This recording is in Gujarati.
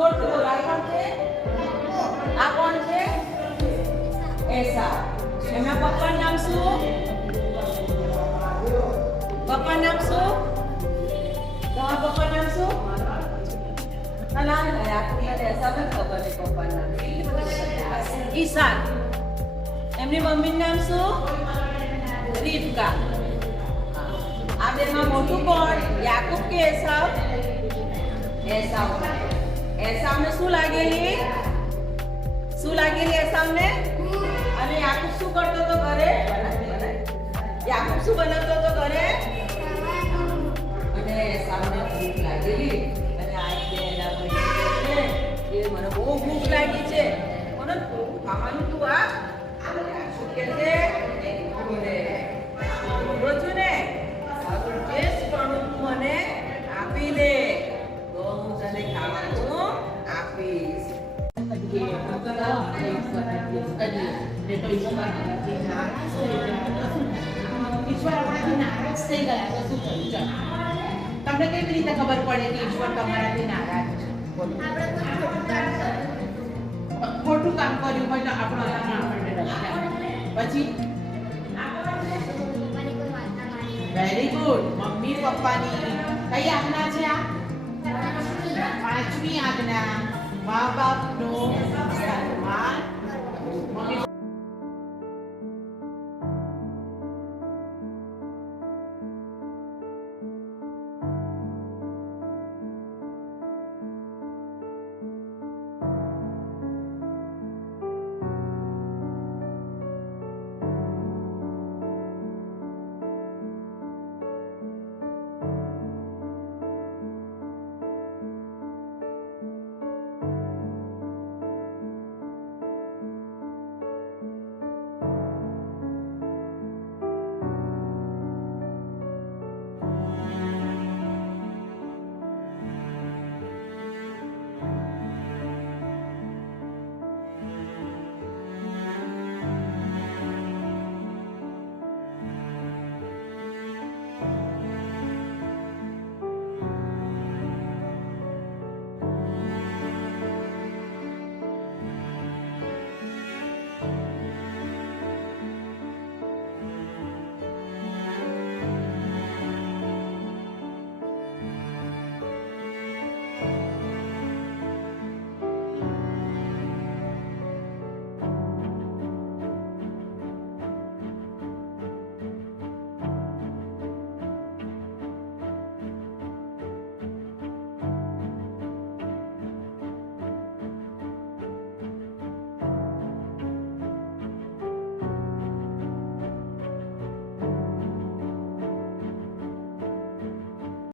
જોરથી બોલો. આ કોણ છે? આ કોણ છે? એસા. એમના પપ્પાનું નામ શું? પપ્પાનું નામ શું? તમારા પપ્પાનું નામ શું? ના એસા ને ખબર નહીં પપ્પાનું નામ. ઈશાન. એમની મમ્મીનું નામ શું? રીબકા. આ બેમાં મોટું કોણ? યાકૂબ કે એસાવ? એસાવ. એસાવને શું લાગેલી? શું લાગેલી એસાવને? અને યાકૂબ શું કરતો હતો ઘરે? યાકૂબ શું બનાવતો હતો ઘરે? અને એસાવને ભૂખ લાગેલી અને આ બેના ભાઈ એ મને બહુ ભૂખ લાગી છે. મને ખાવાનું તું આ શું કે છે? રોજુ ને જે પણ તું મને આપી દે તો હું તને ખાવાનું આપીશ. ઈશ્વર આપણાથી નારાજ થઈ ગયા તો શું થયું? ચાલો તમને કેવી રીતે ખબર પડે કે ઈશ્વર તમારાથી નારાજ છે? ખોટું કામ કર્યું હોય તો આપણો આપણને પછી વેરી ગુડ. મમ્મી પપ્પાની કઈ આજ્ઞા છે આ? 5મી આજ્ઞા. મા બાપનું સન્માન. મમ્મી